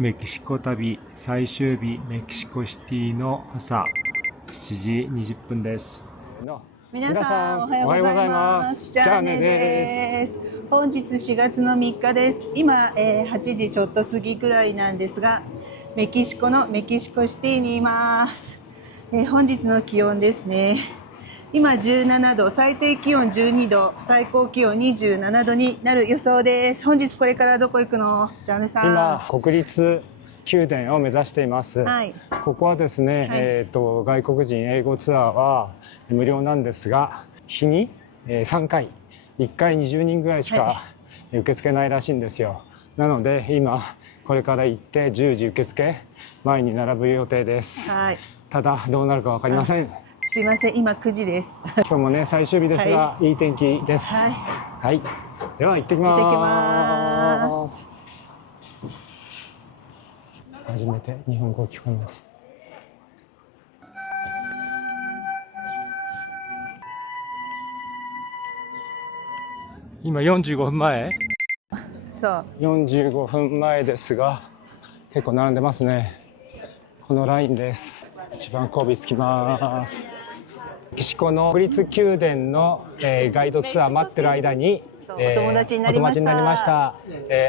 メキシコ旅最終日メキシコシティの朝7時20分です。皆さんおはようございます。じゃあねです。本日4月の3日です。今、8時ちょっと過ぎくらいなんですが、メキシコのメキシコシティにいます。本日の気温ですね。今17度、最低気温12度、最高気温27度になる予想です。本日これからどこ行くの？じゃあねさん。今国立宮殿を目指しています。はい、ここはですね、はい、外国人英語ツアーは無料なんですが、日に3回、1回20人ぐらいしか受け付けないらしいんですよ。なので今これから行って10時受付前に並ぶ予定です。はい、ただどうなるか分かりません。すいません、今9時です。今日もね最終日ですが、いい天気です。はい、では行ってきます。行ってきます。初めて日本語を聞こえます。今45分前。そう45分前ですが、結構並んでますね。このラインです。一番後尾つきます。メキシコの国立宮殿の、ガイドツアー待ってる間に、お友達になりました。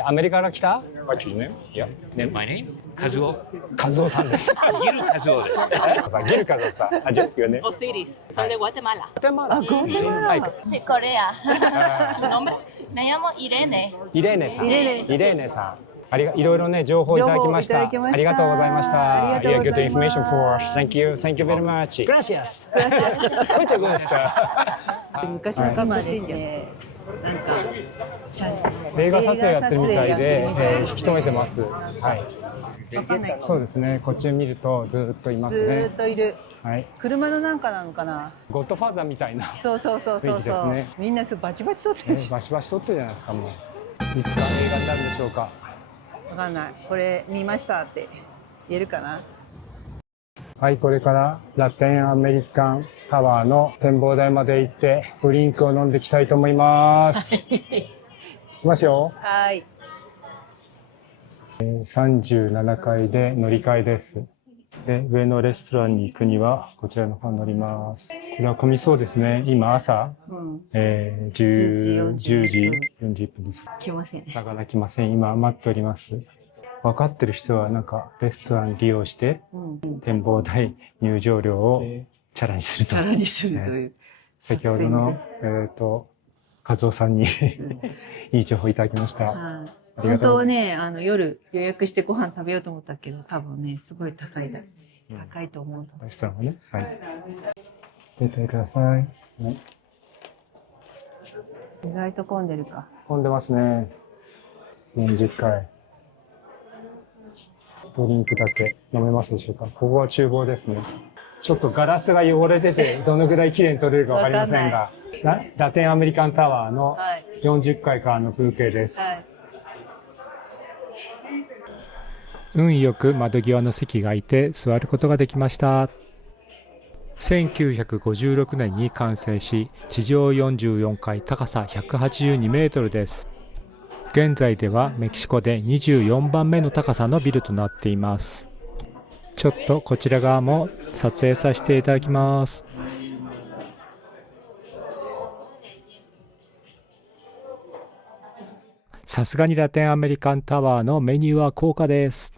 アメリカから来たWhat's your name? Yeah. My name? Kazuo. カズオさんです。ギルKazuo です。ギルカズオさん。あ、ジョーね。Osiris, soy de Guatemala. Guatemala. Guatemala. Sí, Corea. ¿Tu nombre? Me llamo Irene. イレーネさん。イレーネさん。いろいろね情報いただきました。ありがとうございました。ありがとうございます。 Good information for us. Thank you. Thank you very much. Gracias. Muchas gracias. 昔の格好してね、なんか写真映画撮影やってるみたいで、引き止めてます。はい。わかんない。そうですね。こっちを見るとずっといますずーねっ。といる。はい。車のなんかなのかな。ゴッドファーザーみたいなそうそうそうそう雰囲気そう、ですね。みんなそうバチバチ撮ってるし。バシバシ撮ってるじゃないですかもう。いつか映画になるんでしょうか。わかんない。これ見ましたって言えるかな。はい、これからラテンアメリカンタワーの展望台まで行ってドリンクを飲んでいきたいと思います。いきますよ。はい。37階で乗り換えです。で、上のレストランに行くにはこちらの方に乗ります。これは混みそうですね。今朝、10時40分です。来ませんね。なかなか来ません。今待っております。分かってる人はなんかレストラン利用して展望台入場料をチャラにすると。チャラにするという。先ほどの和夫さんにいい情報いただきました。本当はね、夜予約してご飯食べようと思ったけど、多分ね、すごい高い高いと思う。レストランはね。はい。出てください。はい、意外と混んでるか。混んでますね。40回。ドリンクだけ飲めますでしょうか。ここは厨房ですね。ちょっとガラスが汚れてて、どのぐらい綺麗に撮れるかわかりませんが、ラテンアメリカンタワーの40階からの風景です。はい、運よく窓際の席が空いて座ることができました。1956年に完成し、地上44階、高さ182メートルです。現在ではメキシコで24番目の高さのビルとなっています。ちょっとこちら側も撮影させていただきます。さすがにラテンアメリカンタワーのメニューは高価です。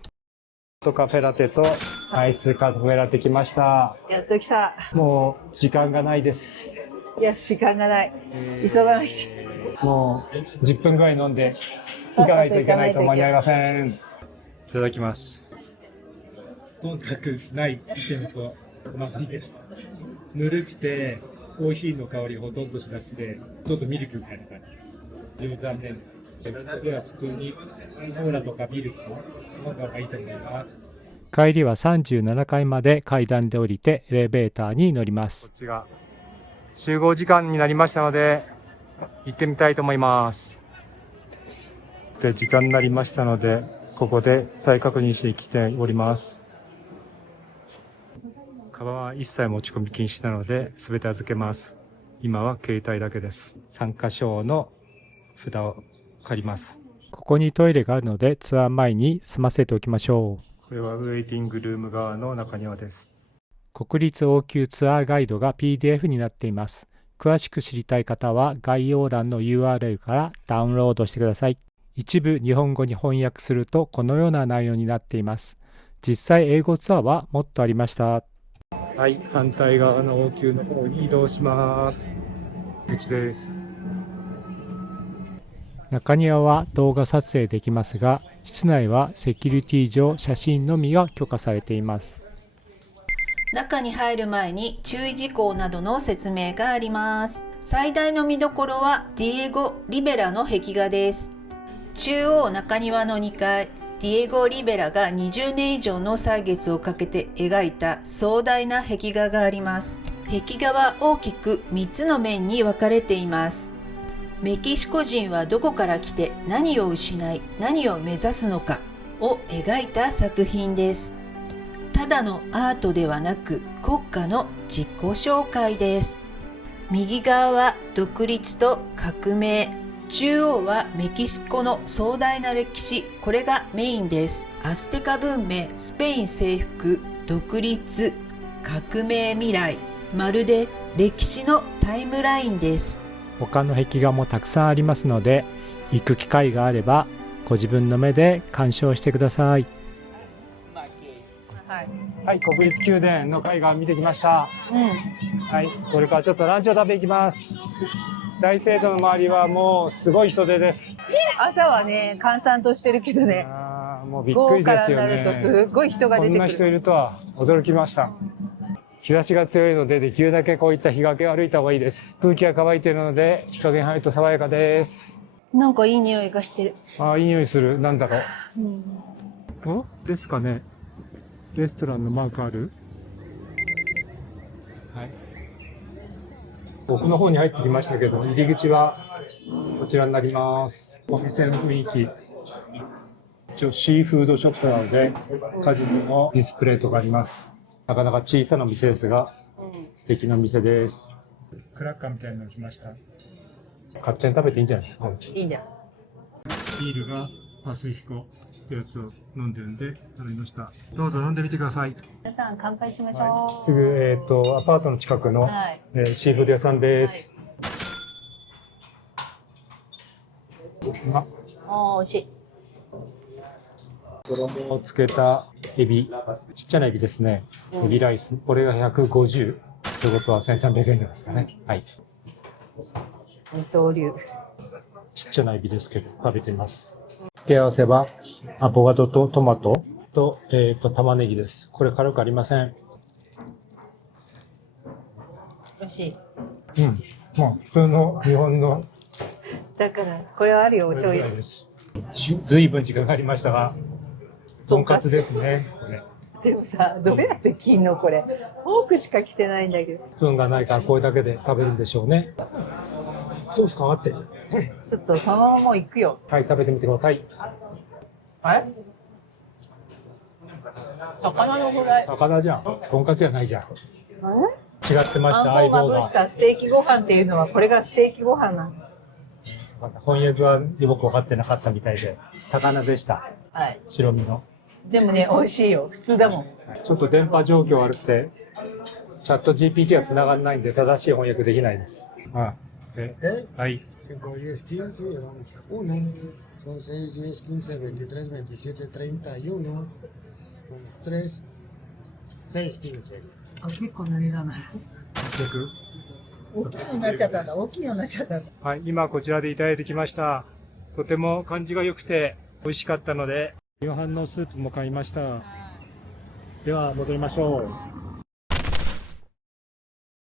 カフェラテとアイスカフェラテきました。やっと来た。もう時間がないです。いや、時間がない。急がないし。もう10分ぐらい飲んで行かないといけないと間に合いません。いただきます。忖度ないテンポまずいです。ぬるくてコーヒーの香りほとんどしなくて、ちょっとミルクみたいな感じ。残念です。では普通にコーラとかミルクを飲んだ方がいいと思います。帰りは37階まで階段で降りてエレベーターに乗ります。こっちが集合時間になりましたので行ってみたいと思います。で、時間になりましたのでここで再確認してきております。カバンは一切持ち込み禁止なので全て預けます。今は携帯だけです。参加証の札を借ります。ここにトイレがあるのでツアー前に済ませておきましょう。これはウェイティングルーム側の中庭です。国立王宮ツアーガイドが PDF になっています。詳しく知りたい方は概要欄の URL からダウンロードしてください。一部日本語に翻訳するとこのような内容になっています。実際英語ツアーはもっとありました。はい、反対側の王宮の方に移動します。こっちです。中庭は動画撮影できますが、室内はセキュリティ上写真のみが許可されています。中に入る前に注意事項などの説明があります。最大の見どころはディエゴ・リベラの壁画です。中央中庭の2階、ディエゴ・リベラが20年以上の歳月をかけて描いた壮大な壁画があります。壁画は大きく3つの面に分かれています。メキシコ人はどこから来て何を失い何を目指すのかを描いた作品です。ただのアートではなく国家の自己紹介です。右側は独立と革命、中央はメキシコの壮大な歴史、これがメインです。アステカ文明、スペイン征服、独立、革命未来、まるで歴史のタイムラインです。他の壁画もたくさんありますので、行く機会があればご自分の目で鑑賞してください。はい、国立宮殿の絵画見てきました。はい、これからちょっとランチを食べ行きます。大聖堂の周りはもうすごい人手です。朝はね、閑散としてるけどね、もうびっくりですよね。午後からになるとすごい人が出てくる。こんな人いるとは驚きました。日差しが強いので、できるだけこういった日陰を歩いた方がいいです。空気が乾いているので、日陰に入ると爽やかです。なんかいい匂いがしてる。いい匂いする。なんだろう。おですかね。レストランのマークある？はい。奥の方に入ってきましたけど、入り口はこちらになります。お店の雰囲気。一応シーフードショップなので、カジノのディスプレイとかあります。なかなか小さな店ですが、素敵な店です。クラッカーみたいなの来ました。勝手に食べていいんじゃないですか。いいんだ。ビールがパシフィコってやつを飲んでるんで頼みました。どうぞ飲んでみてください。皆さん乾杯しましょう。すぐアパートの近くの、シーフード屋さんです。美味しい。衣をつけたエビ、ちっちゃなエビですね。エビライス、これが150ということは1300円ですかね。はい。二刀流。ちっちゃなエビですけど食べてみます。付け合わせはアボカドとトマトと玉ねぎです。これ軽くありません。美味しい。まあ普通の日本のだからこれはあるよ、お醤油。ずいぶん時間がかかりましたが、とんかつですね。これでもさ、どうやって切んのこれ。フォークしか来てないんだけど。スプーンがないからこれだけで食べるんでしょうね。ソースかかってる。ちょっとそのままもう行くよ。はい、食べてみてください。魚のフライ。魚じゃん。とんかつじゃないじゃん。違ってました。あんこをまぶしたステーキご飯っていうのはこれがステーキご飯なんだ。翻訳はよく分かってなかったみたいで、魚でした。はい。白身の。でもね、美味しいよ。普通だもん。ちょっと電波状況悪くて、チャット GPT が繋がらないんで正しい翻訳できないです。はい。5, 10, 15, llevamos 1, son 6, 10, 15, 23, 27, 31, vamos 3, 6, 15. 結構何だな。大きいのになっちゃったんだ。大きいのになっちゃったんだ。はい、今こちらでいただいてきました。とても感じが良くて美味しかったので、夕飯のスープも買いました。では戻りましょう。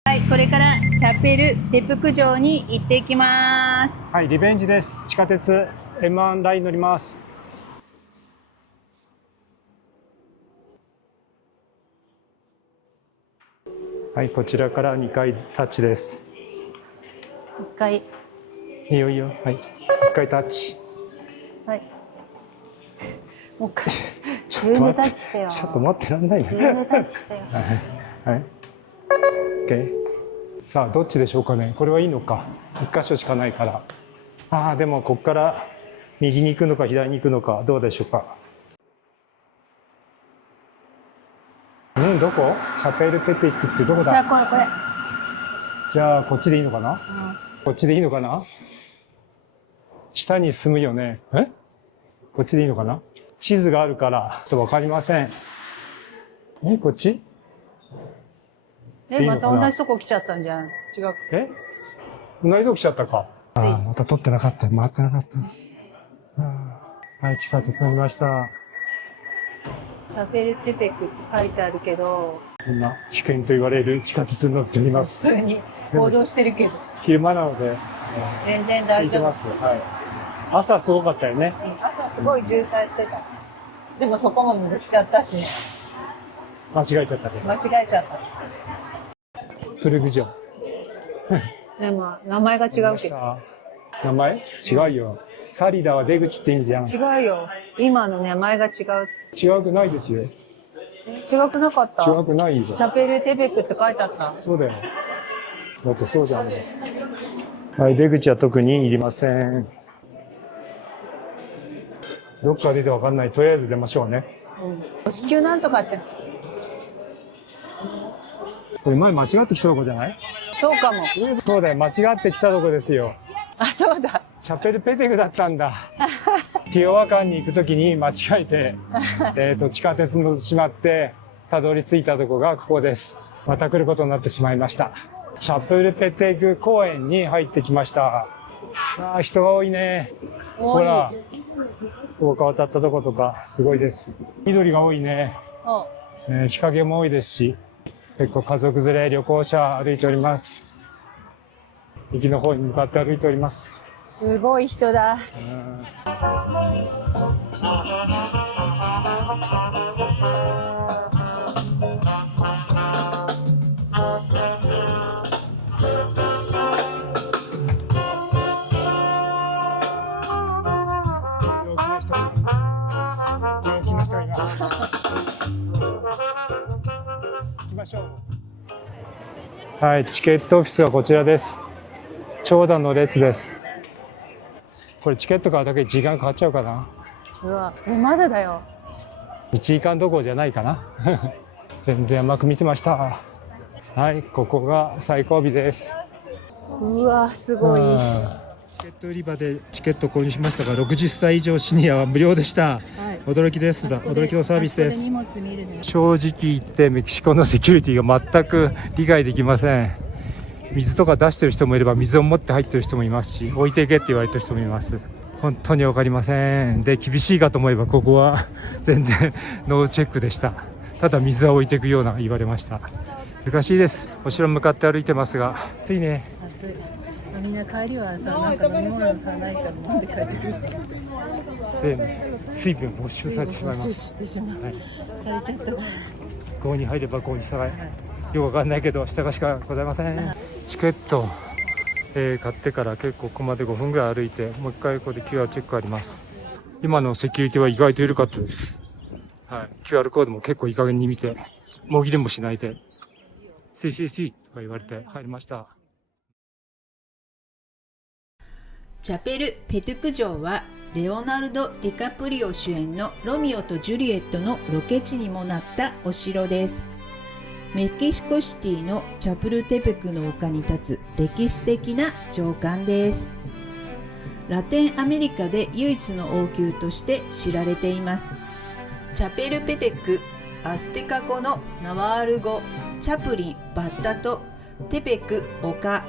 はい、これからチャペルテプク城に行ってきます。はい、リベンジです。地下鉄 M1 ライン乗ります。はい、こちらから2階タッチです。1回。いいよいいよ。はい。1階タッチ。はい。もう一回。ちょっと待って。ちょっと待ってらんないよ。自分でタッチしてよ。はい。OK。さあ、どっちでしょうかね。これはいいのか。1箇所しかないから。でもここから右に行くのか左に行くのかどうでしょうか。どこ？チャペルペティックってどこだ？これ。じゃあこっちでいいのかな？こっちでいいのかな？下に進むよね。こっちでいいのかな？地図があるからとわかりません。こっち？また同じとこ来ちゃったんじゃん。違う。同じとこ来ちゃったか。また撮ってなかった。回ってなかった。はい、近づきました。チャペルテペクって書いてあるけど。今、危険と言われる地下鉄に乗っております。普通に行動してるけど。昼間なので、全然大丈夫。ついてます。はい。朝すごかったよね。朝すごい渋滞してた。でもそこも塗っちゃったし。間違えちゃったけど。間違えちゃった。トゥルグジョン。でも名前が違うけど。名前？違うよ。サリダは出口って意味じゃん。違うよ。今の名前が違う。違くないですよ。違くなかった？違くないよ。チャペルテペクって書いてあった。そうだよ。だってそうじゃん。はい、出口は特にいりません。どっから出てわかんない。とりあえず出ましょうね。子宮なんとかって。これ前間違ってきたとこじゃない？そうかも。そうだよ。間違ってきたとこですよ。あ、そうだ。チャペルペテクだったんだ。ティオワカンに行くときに間違えて、地下鉄に乗ってしまって、たどり着いたとこがここです。また来ることになってしまいました。チャペルペテク公園に入ってきました。人が多いね。ほら、廊下渡ったとことか、すごいです。緑が多いね。そう。日陰も多いですし、結構家族連れ、旅行者歩いております。駅の方に向かって歩いております。すごい人だ。陽気な人がいます。行きましょう。はい、チケットオフィスはこちらです。長蛇の列です。これチケット買うだけで時間かかっちゃうかな。うわ、まだだよ。1時間どころじゃないかな。全然甘く見てました。はい、ここが最後尾です。うわ、すごい。チケット売り場でチケット購入しましたが、60歳以上シニアは無料でした。驚きです。驚きのサービスです。正直言ってメキシコのセキュリティが全く理解できません。水とか出してる人もいれば、水を持って入ってる人もいますし、置いていけって言われてる人もいます。本当に分かりません。で、厳しいかと思えばここは全然ノーチェックでした。ただ水は置いていくような言われました。難しいです。お城向かって歩いてますが、暑いね。暑い。みんな帰りはさ、なんか飲み物さ、ないから飲んで帰ってくる人。全部水分没収されてしまいます。されちゃった。ここに入ればここに下がよくわかんないけど下がしかございません。チケット、買ってから結構ここまで5分ぐらい歩いて、もう一回ここで QR チェックあります。今のセキュリティは意外と緩かったです。はい、QR コードも結構いい加減に見て、もぎれもしないで CCC とか言われて入りました。チャペル・ペトゥク城はレオナルド・ディカプリオ主演のロミオとジュリエットのロケ地にもなったお城です。メキシコシティのチャプルテペクの丘に立つ歴史的な城館です。ラテンアメリカで唯一の王宮として知られています。チャペルペテク、アステカ語のナワール語、チャプリン、バッタとテペク、丘、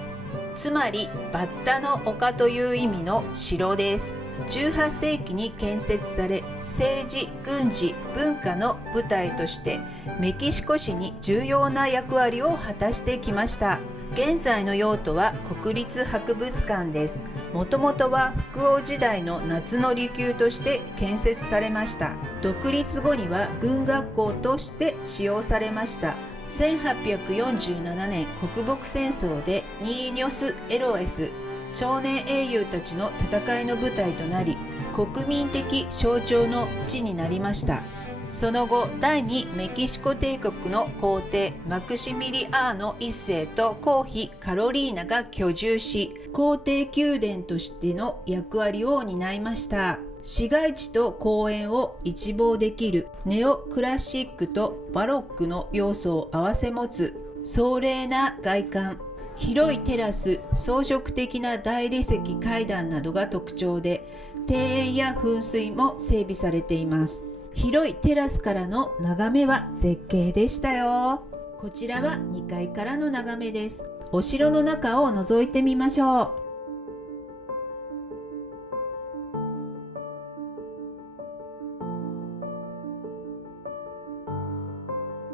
つまりバッタの丘という意味の城です。18世紀に建設され、政治、軍事、文化の舞台としてメキシコ史に重要な役割を果たしてきました。現在の用途は国立博物館です。もともとは北欧時代の夏の離宮として建設されました。独立後には軍学校として使用されました。1847年国木戦争でニーニョス・エロエス少年英雄たちの戦いの舞台となり、国民的象徴の地になりました。その後、第2メキシコ帝国の皇帝マクシミリアーノ一世と皇妃カロリーナが居住し、皇帝宮殿としての役割を担いました。市街地と公園を一望できるネオクラシックとバロックの要素を併せ持つ壮麗な外観、広いテラス、装飾的な大理石階段などが特徴で、庭園や噴水も整備されています。広いテラスからの眺めは絶景でしたよ。こちらは2階からの眺めです。お城の中を覗いてみましょう。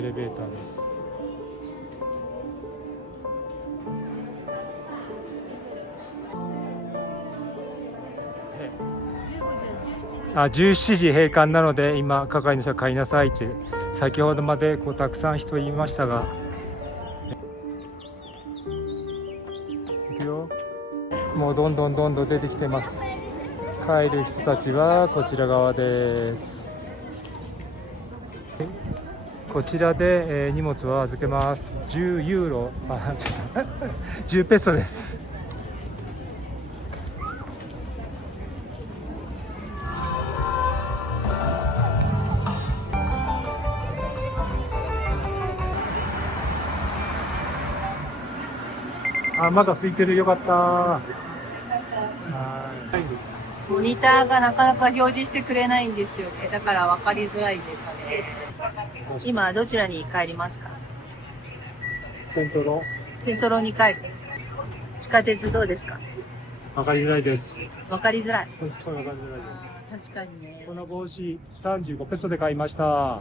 エレベーターです。17時閉館なので、今係の人が買いなさいって先ほどまでたくさん人いましたが、行くよ。もうどんどん出てきてます。帰る人たちはこちら側です。こちらで、荷物を預けます。10ユーロ、10ペソです。まだ空いてる。よかった。はい。モニターがなかなか表示してくれないんですよね。だから分かりづらいですね。今どちらに帰りますか？セントロ。セントロに帰る。地下鉄どうですか？わかりづらいです。分かりづらい。本当にわかりづらいです。確かにね。この帽子35ペソで買いました。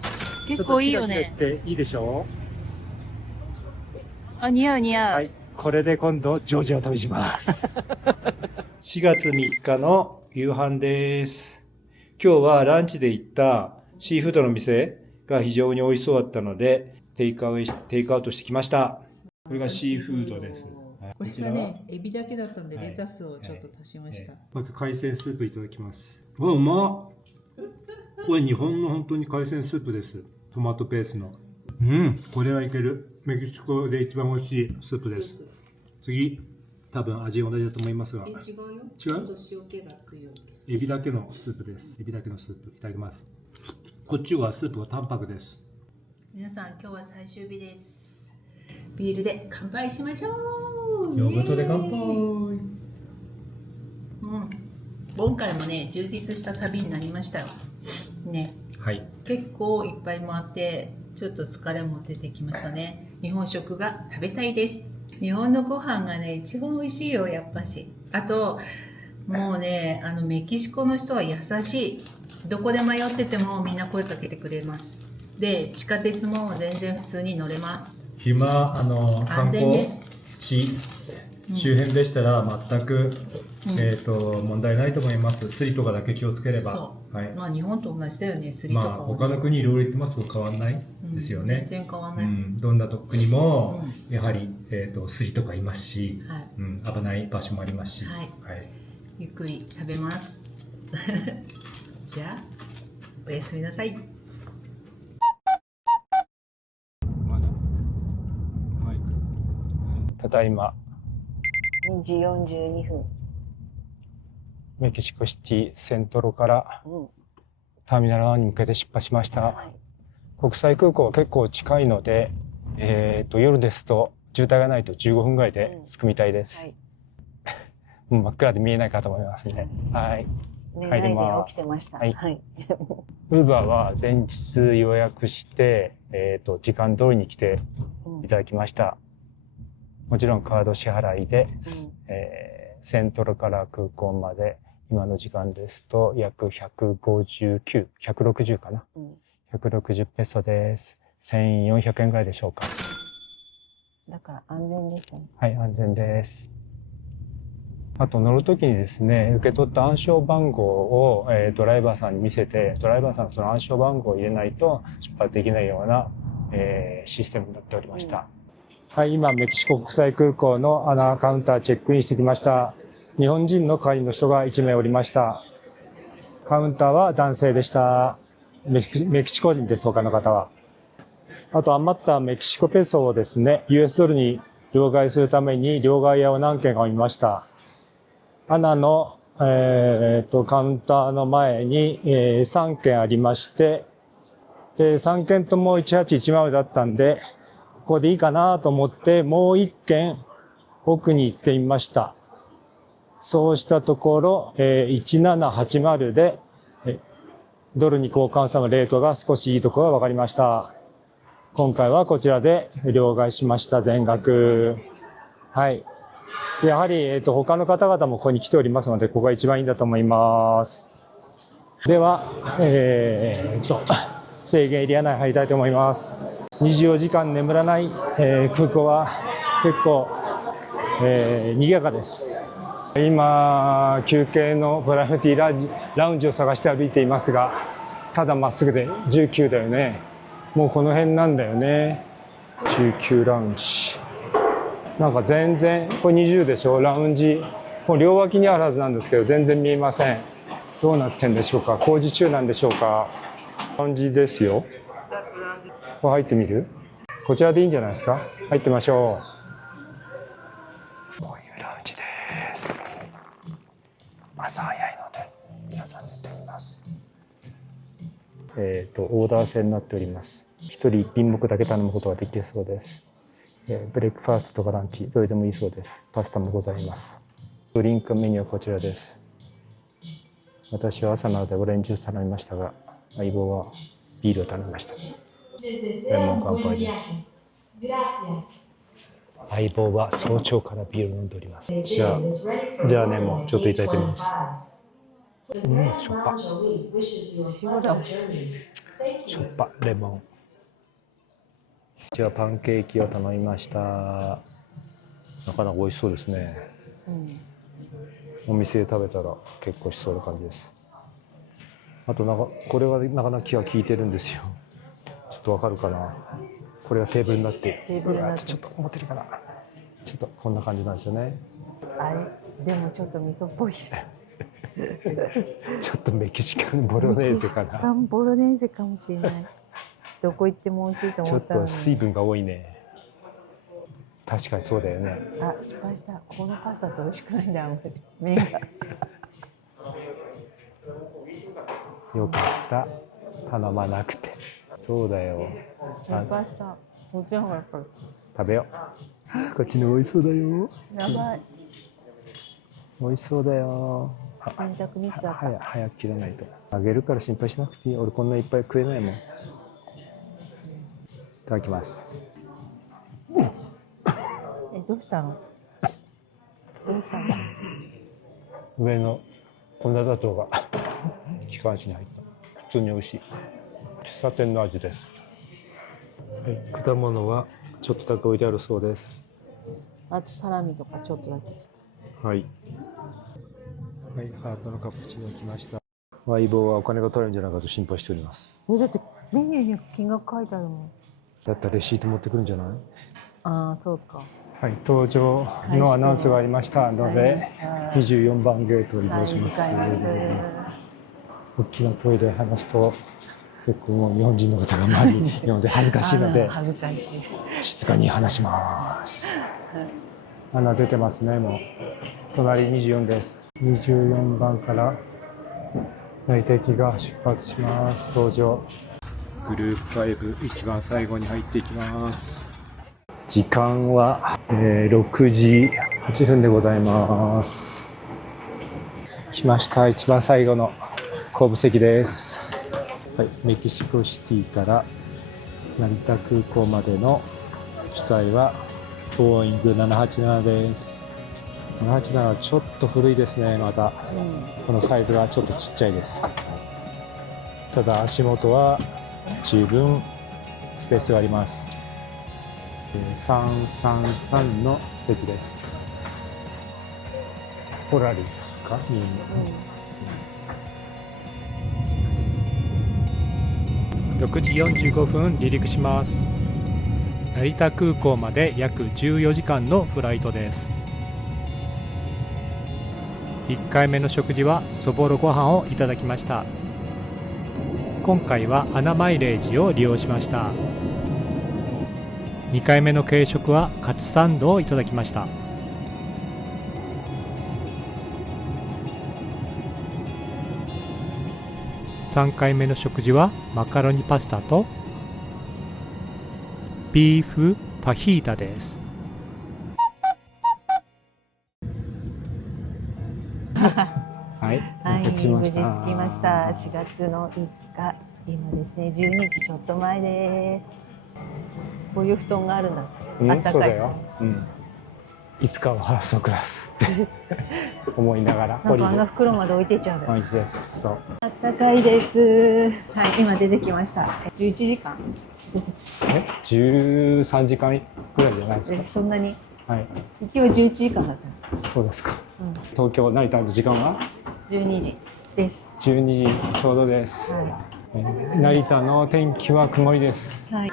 結構いいよね。ちょっとキラキラしていいでしょあ、似合う似合う。はい。これで今度ジョージアを旅します。4月3日の夕飯です。今日はランチで行ったシーフードの店が非常に美味しそうだったので、テイクアウトしてきました。これがシーフードです。これがね、エビだけだったんでレタスをちょっと足しました。まず海鮮スープいただきます。うまっ。これ日本の本当に海鮮スープです。トマトベースの。これはいける。メキシコで一番美味しいスープです。次、多分味同じだと思いますが。違うよ。違う？塩気が強い。エビだけのスープです。エビだけのスープいただきます。こっちはスープが淡白です。皆さん、今日は最終日です。ビールで乾杯しましょう。ヨーグルトで乾杯。今回もね、充実した旅になりましたよ。ね。はい。結構いっぱい回って、ちょっと疲れも出てきましたね。日本食が食べたいです。日本のご飯がね、一番美味しいよ、やっぱし。あと、もうね、メキシコの人は優しい。どこで迷っててもみんな声かけてくれます。で、地下鉄も全然普通に乗れます。観光地周辺でしたら全く、問題ないと思います。スリとかだけ気をつければ。そう。はい。まあ日本と同じだよね、スリとかは、他の国いろいろ言ってますけど変わんないですよね。全然変わんない。どんな国も、やはり、スリとかいますし、はい危ない場所もありますし。はい。ゆっくり食べます。じゃあ、おやすみなさい。ただいま2時42分。メキシコシティセントロからターミナル1に向けて出発しました。国際空港は結構近いので、夜ですと渋滞がないと15分ぐらいで着くみたいです。もう真っ暗で見えないかと思いますね。はい。帰ります。起きてました。はい。ウーバーは前日予約して、時間通りに来ていただきました。もちろんカード支払いで、セントロから空港まで今の時間ですと約159、160かな。160ペソです。1400円ぐらいでしょうか。だから安全ですね。はい、安全です。あと乗るときにですね、受け取った暗証番号を、ドライバーさんに見せて、ドライバーさんがその暗証番号を入れないと出発できないような、システムになっておりました。はい、今メキシコ国際空港のアナカウンターチェックインしてきました。日本人の係の人が1名おりました。カウンターは男性でした。メキシコ人です、他の方は。あと余ったメキシコペソをですね、US ドルに両替するために両替屋を何軒か見ました。アナの、カウンターの前に、3軒ありまして、で、3軒とも1810だったんで、ここでいいかなと思って、もう1軒奥に行ってみました。そうしたところ、1780で、ドルに交換するレートが少しいいところが分かりました。今回はこちらで両替しました、全額。はい。やはり、他の方々もここに来ておりますので、ここが一番いいんだと思います。では、制限エリア内に入りたいと思います。24時間眠らない、空港は結構、賑やかです。今、休憩のプライベートラウンジを探して歩いていますが、ただまっすぐで19だよね。もうこの辺なんだよね。19ラウンジ。なんか全然、これ20でしょ、ラウンジ。これ両脇にあるはずなんですけど、全然見えません。どうなってんでしょうか。工事中なんでしょうか。ラウンジですよ。これ入ってみる？こちらでいいんじゃないですか。入ってみましょう。こういうラウンジです。朝早いので、皆さん寝てみます。オーダー制になっております。1人1品目だけ頼むことができるそうです。ブレックファーストとかランチ、どれでもいいそうです。パスタもございます。ドリンクメニューはこちらです。私は朝なのでオレンジジュース頼みましたが、相棒はビールを頼みました。レモン乾杯です。相棒は早朝からビールを飲んでおります。じゃあね、もうちょっといただいてみます。しょっぱ。しょっぱ、レモン。じゃあパンケーキを頼みました。なかなか美味しそうですね。お店で食べたら結構しそうな感じです。あとこれはなかなか気が利いてるんですよ。ちょっとわかるかな。これがテーブルになって、ちょっと持ってるかな。ちょっとこんな感じなんですよね。あれでもちょっと味噌っぽいし。ちょっとメキシカンボロネーゼかな。メキシカンボロネーゼかもしれない。どこ行っても美味しいと思ったのに。ちょっと水分が多いね。確かにそうだよね。あ、失敗した。このパスタって美味しくないんだ、あんまり。麺が。よかった。頼まなくて。そうだよ。パスタ。こっちの方がやっぱり。食べよう。こっちの美味しそうだよ。やばい。美味しそうだよ。洗濯ミスだった。早く切らないと。あげるから心配しなくていい。俺こんないっぱい食えないもん。いただきます。どうしたの？どうしたの？上の粉砂糖が気管支に入った。普通に美味しい。喫茶店の味です。果物はちょっとだけ置いてあるそうです。あとサラミとかちょっとだけ。はい。はい、ハートのカプチーノ来ました。相棒はお金が取れるんじゃないかと心配しております。だってメニューに金額書いてあるもん。だったらレシート持ってくるんじゃない？ああ、そうか。はい、搭乗のアナウンスがありましたので、24番ゲートを移動します。大きな声で話すと結構もう日本人の方が周りにいるので恥ずかしいので静かに話します。穴出てますね。もう隣24です。24番から成田駅が出発します。搭乗グループ5一番最後に入っていきます。時間は、6時8分でございます。来ました。一番最後の後部席です。はい、メキシコシティから成田空港までの機材はボーイング787です。787はちょっと古いですね。また、このサイズがちょっとちっちゃいです。ただ足元は十分スペースがあります。333の席です。ポラリスか、6時45分離陸します。成田空港まで約14時間のフライトです。1回目の食事はそぼろご飯をいただきました。今回はアナマイレージを利用しました。2回目の軽食はカツサンドをいただきました。3回目の食事はマカロニパスタとビーフファヒータです。はい、はい、到着しました。無事着きました。4月の5日、今ですね、12時ちょっと前です。こういう布団があるんだ。あったかい。そうだよ。いつかはファーストクラスって思いながら。なんかあの袋まで置いてっちゃう。いいです。そう。あったかいです。はい、今出てきました。11時間。13時間ぐらいじゃないですか。そんなに。はい。今日は11時間だった。そうですか。東京成田の時間は12時です。12時ちょうどです。成田の天気は曇りです。はい。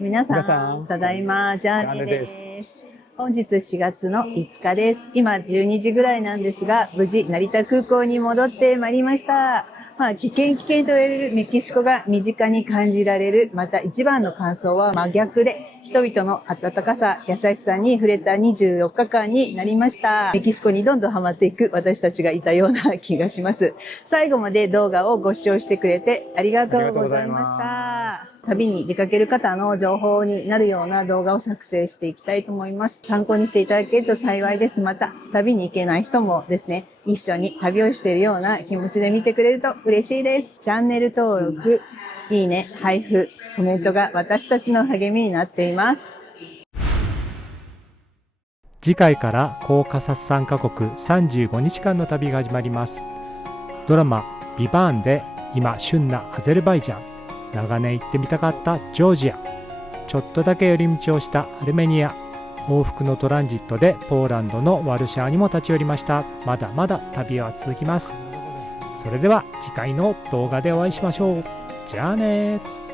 皆さん、ただいま、ジャーネです。本日4月の5日です。今12時ぐらいなんですが、無事成田空港に戻ってまいりました。危険と言われるメキシコが身近に感じられる。また一番の感想は真逆で、人々の温かさ、優しさに触れた24日間になりました。メキシコにどんどんハマっていく私たちがいたような気がします。最後まで動画をご視聴してくれてありがとうございました。旅に出かける方の情報になるような動画を作成していきたいと思います。参考にしていただけると幸いです。また、旅に行けない人もですね、一緒に旅をしているような気持ちで見てくれると嬉しいです。チャンネル登録、いいね、配布、コメントが私たちの励みになっています。次回からコーカサス3カ国35日間の旅が始まります。ドラマビバーンで今旬なアゼルバイジャン、長年行ってみたかったジョージア、ちょっとだけ寄り道をしたアルメニア、往復のトランジットでポーランドのワルシャワにも立ち寄りました。まだまだ旅は続きます。それでは次回の動画でお会いしましょう。じゃあねー。